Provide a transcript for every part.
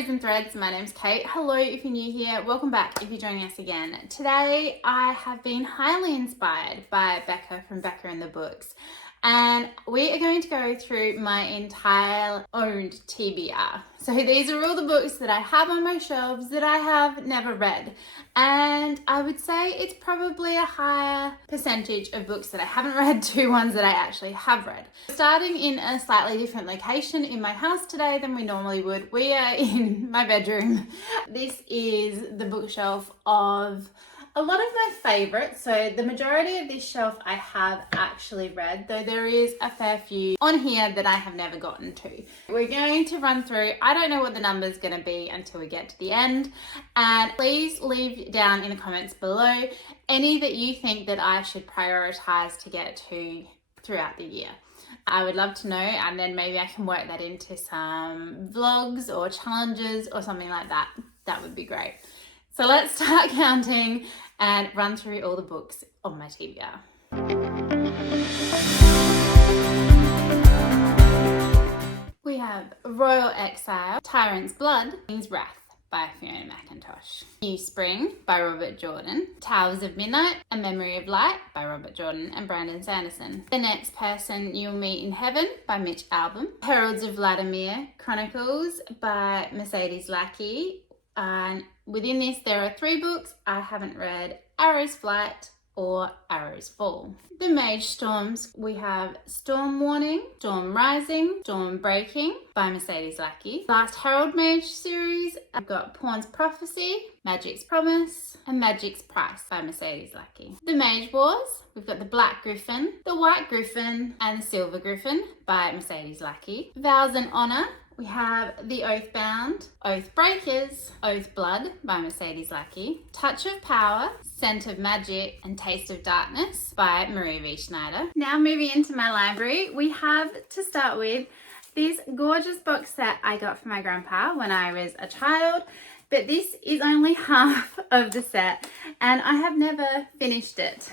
Stories and Threads. My name's Kate. Hello if you're new here. Welcome back if you're joining us again. Today I have been highly inspired by Becca from Becca and the Books. And we are going to go through my entire owned TBR. So these are all the books that I have on my shelves that I have never read. And I would say it's probably a higher percentage of books that I haven't read to ones that I actually have read. Starting in a slightly different location in my house today than we normally would. We are in my bedroom. This is the bookshelf of a lot of my favorites. So the majority of this shelf I have actually read, though there is a fair few on here that I have never gotten to. We're going to run through, I don't know what the number's going to be until we get to the end, and please leave down in the comments below any that you think that I should prioritize to get to throughout the year. I would love to know, and then maybe I can work that into some vlogs or challenges or something like that. That would be great. So let's start counting and run through all the books on my TBR. We have Royal Exile, Tyrant's Blood, King's Wrath by Fiona McIntosh, New Spring by Robert Jordan, Towers of Midnight, A Memory of Light by Robert Jordan and Brandon Sanderson, The Next Person You'll Meet in Heaven by Mitch Albom, Heralds of Vladimir Chronicles by Mercedes Lackey. And within this, there are 3 books I haven't read: Arrow's Flight or Arrow's Fall. The Mage Storms, we have Storm Warning, Storm Rising, Storm Breaking by Mercedes Lackey. Last Herald Mage series, I've got Pawn's Prophecy, Magic's Promise, and Magic's Price by Mercedes Lackey. The Mage Wars, we've got the Black Griffin, the White Griffin, and the Silver Griffin by Mercedes Lackey. Vows and Honor, we have The Oathbound, Oathbreakers, Oathblood by Mercedes Lackey, Touch of Power, Scent of Magic, and Taste of Darkness by Marie V. Schneider. Now moving into my library, we have to start with this gorgeous box set I got from my grandpa when I was a child. But this is only half of the set and I have never finished it.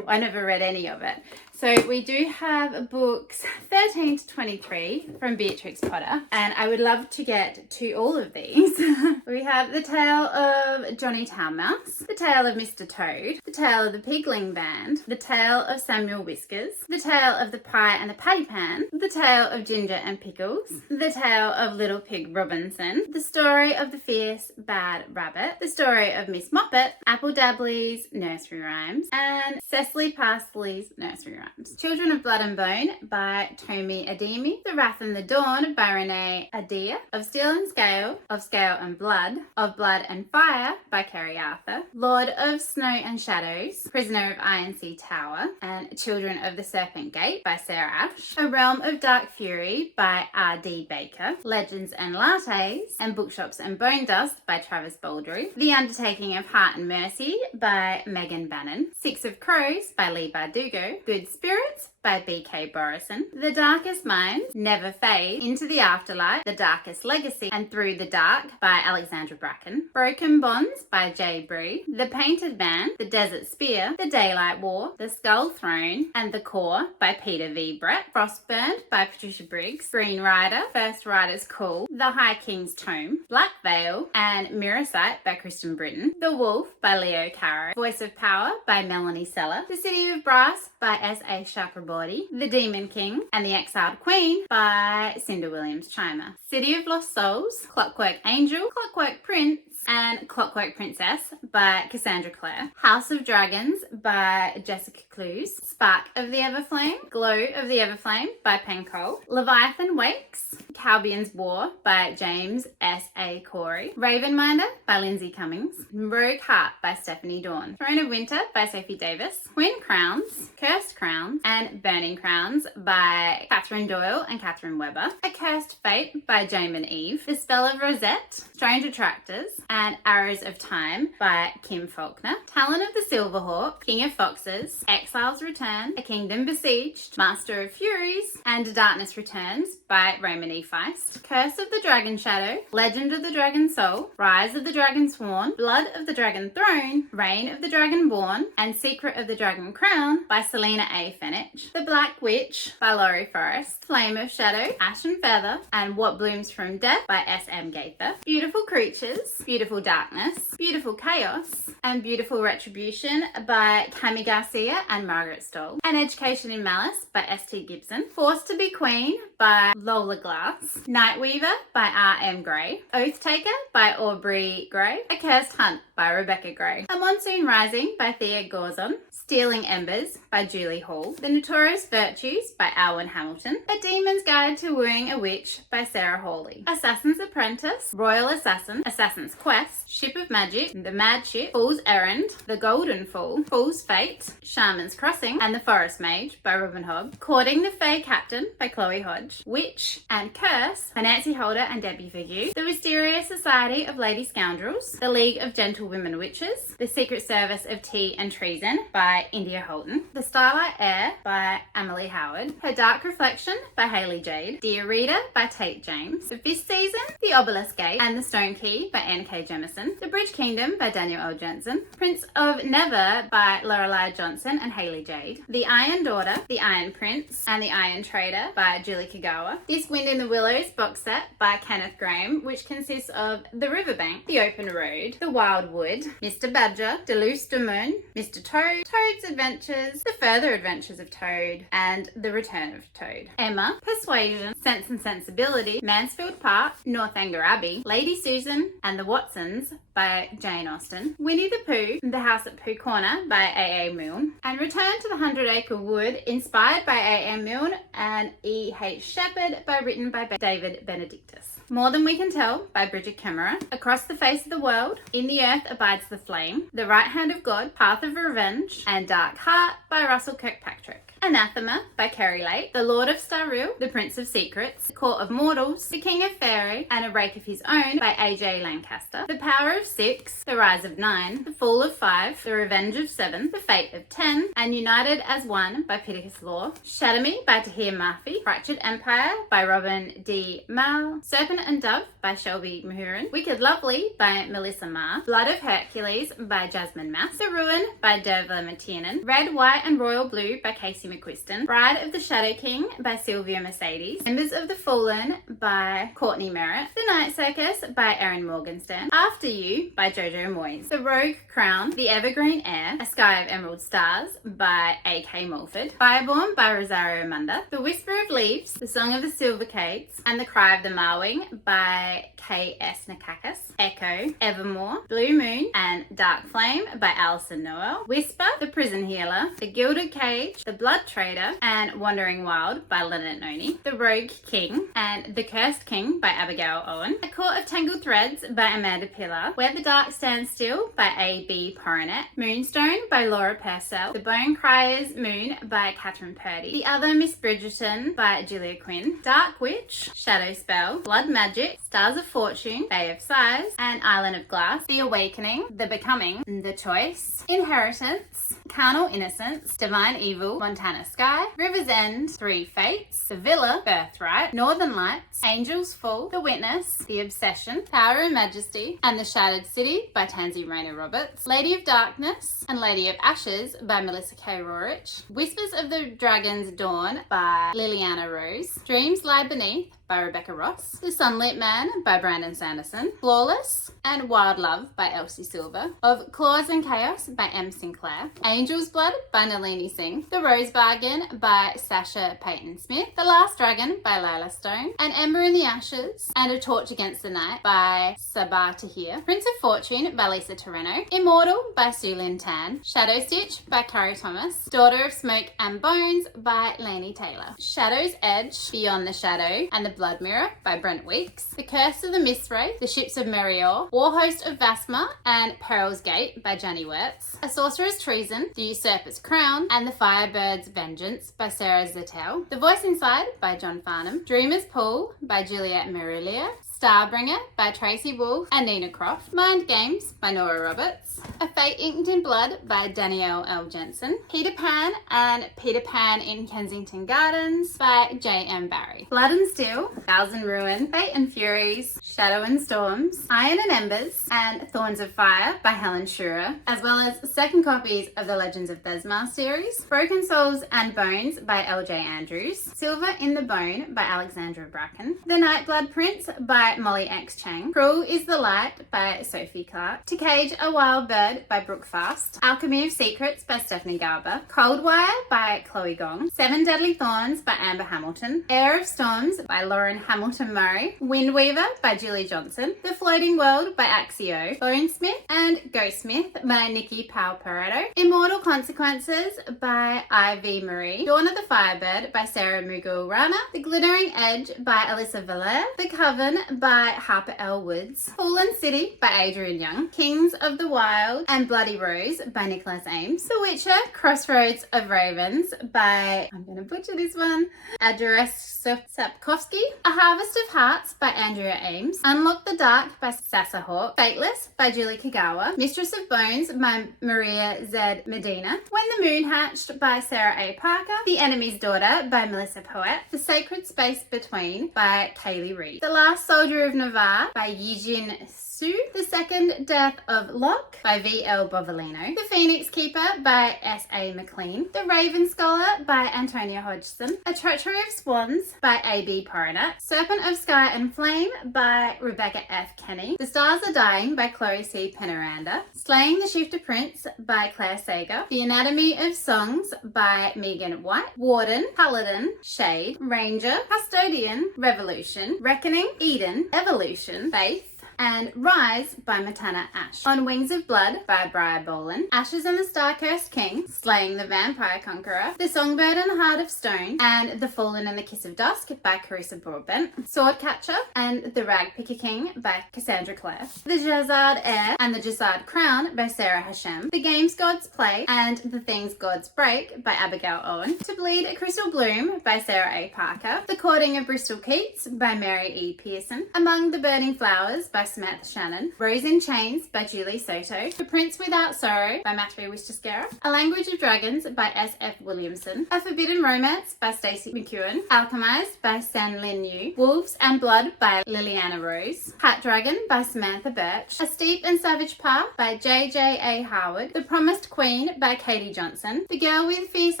I never read any of it. So we do have books 13 to 23 from Beatrix Potter, and I would love to get to all of these. We have The Tale of Johnny Townmouse, The Tale of Mr. Toad, The Tale of the Pigling Band, The Tale of Samuel Whiskers, The Tale of the Pie and the Patty Pan, The Tale of Ginger and Pickles, The Tale of Little Pig Robinson, The Story of the Fierce Bad Rabbit, The Story of Miss Moppet, Apple Dabley's Nursery Rhymes, and Cecily Parsley's Nursery Rhymes. Children of Blood and Bone by Tomi Adeyemi, The Wrath and the Dawn by Renee Adair, Of Steel and Scale, Of Scale and Blood, Of Blood and Fire by Kerry Arthur, Lord of Snow and Shadows, Prisoner of Iron-Sea Tower, and Children of the Serpent Gate by Sarah Ash, A Realm of Dark Fury by R.D. Baker, Legends and Lattes, and Bookshops and Bone Dust by Travis Baldry, The Undertaking of Heart and Mercy by Megan Bannon, Six of Crows by Lee Bardugo, Good Spirits by B.K. Borison, The Darkest Minds, Never Fade, Into the Afterlife, The Darkest Legacy, and Through the Dark by Alexandra Bracken, Broken Bonds by J. Bree, The Painted Man, The Desert Spear, The Daylight War, The Skull Throne, and The Core by Peter V. Brett, Frostburned by Patricia Briggs, Green Rider, First Rider's Call, The High King's Tome, Black Veil, and Mirror Sight by Kristen Britton, The Wolf by Leo Caro, Voice of Power by Melanie Seller, The City of Brass by S.A. Chakraborty, The Demon King, and The Exiled Queen by Cinda Williams Chimer, City of Lost Souls, Clockwork Angel, Clockwork Prince, and Clockwork Princess by Cassandra Clare, House of Dragons by Jessica Clues, Spark of the Everflame, Glow of the Everflame by Pen Cole, Leviathan Wakes, Calbian's War by James S.A. Corey, Ravenminder by Lindsay Cummings, Rogue Heart by Stephanie Dawn, Throne of Winter by Sophie Davis, Twin Crowns, Cursed Crowns, and Burning Crowns by Catherine Doyle and Catherine Webber, A Cursed Fate by Jamin Eve, The Spell of Rosette, Strange Attractors, and Arrows of Time by Kim Faulkner. Talon of the Silverhawk, King of Foxes, Exiles Return, A Kingdom Besieged, Master of Furies, and Darkness Returns by Raymond E. Feist. Curse of the Dragon Shadow, Legend of the Dragon Soul, Rise of the Dragon Sworn, Blood of the Dragon Throne, Reign of the Dragon Born, and Secret of the Dragon Crown by Selena A. Fenich. The Black Witch by Laurie Forrest, Flame of Shadow, Ashen Feather, and What Blooms from Death by S.M. Gaither. Beautiful Creatures, Beautiful Darkness, Beautiful Chaos, and Beautiful Retribution by Cami Garcia and Margaret Stoll. An Education in Malice by S.T. Gibson. Forced to be Queen by Lola Glass. Nightweaver by R.M. Gray. Oath Taker by Aubrey Gray. A Cursed Hunt by Rebecca Gray. A Monsoon Rising by Thea Gorzon. Stealing Embers by Julie Hall. The Notorious Virtues by Alwyn Hamilton. A Demon's Guide to Wooing a Witch by Sarah Hawley. Assassin's Apprentice, Royal Assassin, Assassin's Quest, Ship of Magic, The Mad Ship, Fool's Errand, The Golden Fool, Fool's Fate, Shaman's Crossing, and The Forest Mage by Robin Hobb. Courting the Fae Captain by Chloe Hodge. Witch and Curse by Nancy Holder and Debbie Vergue. The Wisteria Society of Lady Scoundrels. The League of Gentlewomen Witches. The Secret Service of Tea and Treason by India Holton. The Starlight Air by Emily Howard. Her Dark Reflection by Hayley Jade. Dear Reader by Tate James. For this season, The Obelisk Gate and The Stone Key by Anne K. Jemison. The Bridge Kingdom by Daniel L. Jensen. Prince of Never by Lorelei Johnson and Hayley Jade. The Iron Daughter, The Iron Prince, and The Iron Trader by Julie Kagawa. This Wind in the Willows box set by Kenneth Graham, which consists of The Riverbank, The Open Road, The Wild Wood, Mr. Badger, Deluce de Moon, Mr. Toad, Toad's Adventures, The Further Adventures of Toad, and The Return of Toad. Emma, Persuasion, Sense and Sensibility, Mansfield Park, Northanger Abbey, Lady Susan, and The Watsons by Jane Austen. Winnie the Pooh, The House at Pooh Corner by A.A. Milne, and Return to the 100 Acre Wood, inspired by A.A. Milne and E.H. Shepard, written by David Benedictus. More Than We Can Tell by Bridget Kemmerer. Across the Face of the World, In the Earth Abides the Flame, The Right Hand of God, Path of Revenge, and Dark Heart by Russell Kirkpatrick. Anathema by Kerry Lake, The Lord of Starril, The Prince of Secrets, The Court of Mortals, The King of Fairy, and A Rake of His Own by A.J. Lancaster, The Power of Six, The Rise of Nine, The Fall of Five, The Revenge of Seven, The Fate of 10, and United as One by Pittacus Law, Shatter Me by Tahir Murphy, Fractured Empire by Robin D. Mal, Serpent and Dove by Shelby Mahurin, Wicked Lovely by Melissa Marr, Blood of Hercules by Jasmine Mass, The Ruin by Derva Matiernan, Red, White and Royal Blue by Casey McQuiston, Bride of the Shadow King by Sylvia Mercedes, Members of the Fallen by Courtney Merritt, The Night Circus by Erin Morgenstern, After You by Jojo Moyes, The Rogue Crown, The Evergreen Air, A Sky of Emerald Stars by A.K. Mulford, Fireborn by Rosario Munda, The Whisper of Leaves, The Song of the Silvercades, and The Cry of the Marwing by K.S. Nakakis, Echo, Evermore, Blue Moon, and Dark Flame by Alison Noel, Whisper, The Prison Healer, The Gilded Cage, The Blood Trader, and Wandering Wild by Lynette Noni, The Rogue King, and The Cursed King by Abigail Owen, A Court of Tangled Threads by Amanda Pillar, Where the Dark Stands Still by A.B. Poronet, Moonstone by Laura Purcell, The Bone Crier's Moon by Catherine Purdy, The Other Miss Bridgerton by Julia Quinn, Dark Witch, Shadow Spell, Blood Magic, Stars of Fortune, Bay of Sighs, and Island of Glass, The Awakening, The Becoming, The Choice, Inheritance, Carnal Innocence, Divine Evil, Montana Sky, River's End, Three Fates, The Villa, Birthright, Northern Lights, Angels Fall, The Witness, The Obsession, Power and Majesty, and The Shattered City by Tansy Rayner Roberts, Lady of Darkness and Lady of Ashes by Melissa K. Rorich, Whispers of the Dragon's Dawn by Liliana Rose, Dreams Lie Beneath by Rebecca Ross, The Sunlit Man by Brandon Sanderson, Flawless and Wild Love by Elsie Silver, Of Claws and Chaos by M. Sinclair, Angel's Blood by Nalini Singh, The Rose Bargain by Sasha Payton Smith, The Last Dragon by Lila Stone, An Ember in the Ashes and A Torch Against the Night by Sabah Tahir, Prince of Fortune by Lisa Torreno, Immortal by Sue Lynn Tan, Shadow Stitch by Carrie Thomas, Daughter of Smoke and Bones by Lainey Taylor, Shadow's Edge, Beyond the Shadow and the Blood Mirror by Brent Weeks, The Curse of the Mistwraith, The Ships of Merior, War Host of Vasma and Peril's Gate by Janie Wertz, A Sorcerer's Treason, The Usurper's Crown, and The Firebird's Vengeance by Sarah Zettel, The Voice Inside by John Farnham, Dreamer's Pool by Juliette Marillier, Starbringer by Tracy Wolfe and Nina Croft, Mind Games by Nora Roberts, A Fate Inked in Blood by Danielle L. Jensen, Peter Pan and Peter Pan in Kensington Gardens by J.M. Barrie, Blood and Steel, Vows and Ruin, Fate and Furies, Shadow and Storms, Iron and Embers, and Thorns of Fire by Helen Schurer, as well as second copies of the Legends of Thesmar series, Broken Souls and Bones by L.J. Andrews, Silver in the Bone by Alexandra Bracken, The Nightblood Prince by Molly X. Chang, Cruel is the Light by Sophie Clark, To Cage a Wild Bird by Brooke Fast, Alchemy of Secrets by Stephanie Garber, Cold Wire by Chloe Gong, Seven Deadly Thorns by Amber Hamilton, Air of Storms by Lauren Hamilton Murray, Windweaver by Julie Johnson, The Floating World by Axio, Bonesmith and Ghostsmith by Nikki Powell Pareto, Immortal Consequences by Ivy Marie, Dawn of the Firebird by Sarah Mughal Rana, The Glittering Edge by Alyssa Valère, The Coven by Harper L. Woods, Fallen City by Adrian Young, Kings of the Wild and Bloody Rose by Nicholas Ames, The Witcher, Crossroads of Ravens by, I'm going to butcher this one, Adores Sapkowski, A Harvest of Hearts by Andrea Ames, Unlock the Dark by Sasa Hawk, Fateless by Julie Kagawa, Mistress of Bones by Maria Z. Medina, When the Moon Hatched by Sarah A. Parker, The Enemy's Daughter by Melissa Poet, The Sacred Space Between by Kaylee Reed, The Last Soldier of Navarre by Yijin Su, The Second Death of Locke by V.L. Bovolino, The Phoenix Keeper by S.A. McLean, The Raven Scholar by Antonia Hodgson, A Treachery of Swans by A.B. Porinat, Serpent of Sky and Flame by Rebecca F. Kenny, The Stars Are Dying by Chloe C. Penaranda, Slaying the Shifter Prince by Claire Sager, The Anatomy of Songs by Megan White, Warden, Paladin, Shade, Ranger, Custodian, Revolution, Reckoning, Eden, Evolution, Faith, and Rise by Matana Ash, On Wings of Blood by Briar Boland, Ashes and the Star-Cursed King, Slaying the Vampire Conqueror, The Songbird and the Heart of Stone, and The Fallen and the Kiss of Dusk by Carissa Broadbent, Swordcatcher and the Ragpicker King by Cassandra Clare, The Jazzard Heir and the Jazzard Crown by Sarah Hashem, The Games Gods Play and the Things Gods Break by Abigail Owen, To Bleed a Crystal Bloom by Sarah A. Parker, The Courting of Bristol Keats by Mary E. Pearson, Among the Burning Flowers by Samantha Shannon, Rose in Chains by Julie Soto, The Prince Without Sorrow by Matthew Wistascara, A Language of Dragons by S.F. Williamson, A Forbidden Romance by Stacey McEwen, Alchemized by San Lin Yu, Wolves and Blood by Liliana Rose, Hat Dragon by Samantha Birch, A Steep and Savage Path by J.J.A. Howard, The Promised Queen by Katie Johnson, The Girl with Fierce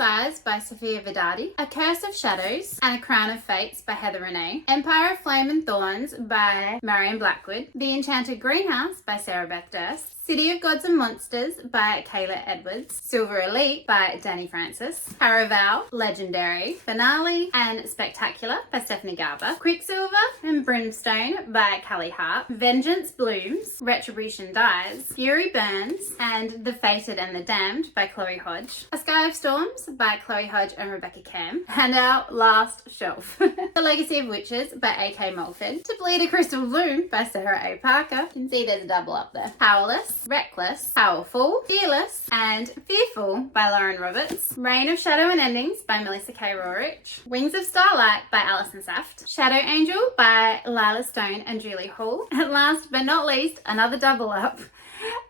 Eyes by Sophia Vidadi, A Curse of Shadows and a Crown of Fates by Heather Renee, Empire of Flame and Thorns by Marion Blackwood, The Enchanted Greenhouse by Sarah Beth Durst, City of Gods and Monsters by Kayla Edwards, Silver Elite by Danny Francis, Caraval, Legendary, Finale and Spectacular by Stephanie Garber, Quicksilver and Brimstone by Callie Hart, Vengeance Blooms, Retribution Dies, Fury Burns and The Fated and the Damned by Chloe Hodge, A Sky of Storms by Chloe Hodge and Rebecca Cam, and our last shelf, The Legacy of Witches by A.K. Mulford, To Bleed a Crystal Bloom by Sarah A. Parker, you can see there's a double up there, Powerless, Reckless, Powerful, Fearless, and Fearful by Lauren Roberts, Reign of Shadow and Endings by Melissa K. Rorich, Wings of Starlight by Alison Saft, Shadow Angel by Lila Stone and Julie Hall, and last but not least, another double up,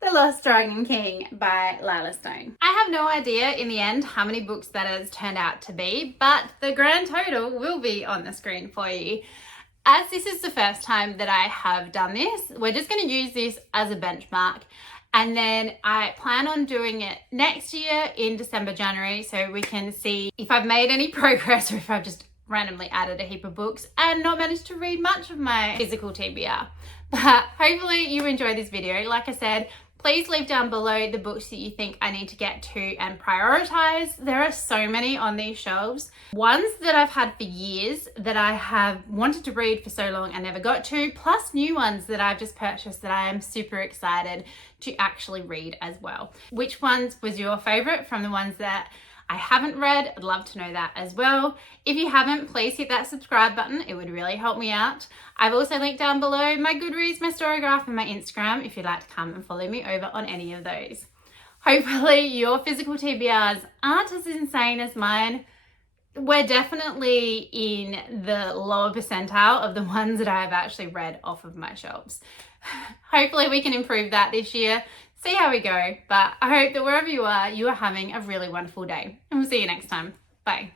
The Lost Dragon King by Lila Stone. I have no idea in the end how many books that has turned out to be, but the grand total will be on the screen for you. As this is the first time that I have done this, we're just going to use this as a benchmark. And then I plan on doing it next year in December, January, so we can see if I've made any progress or if I've just randomly added a heap of books and not managed to read much of my physical TBR. But hopefully you enjoyed this video. Like I said, please leave down below the books that you think I need to get to and prioritize. There are so many on these shelves. Ones that I've had for years that I have wanted to read for so long and never got to, plus new ones that I've just purchased that I am super excited to actually read as well. Which ones was your favorite from the ones that I haven't read? I'd love to know that as well. If you haven't, please hit that subscribe button. It would really help me out. I've also linked down below my Goodreads, my Storygraph, and my Instagram if you'd like to come and follow me over on any of those. Hopefully your physical TBRs aren't as insane as mine. we're definitely in the lower percentile of the ones that I've actually read off of my shelves. Hopefully we can improve that this year. See how we go. But I hope that wherever you are having a really wonderful day. And we'll see you next time. Bye.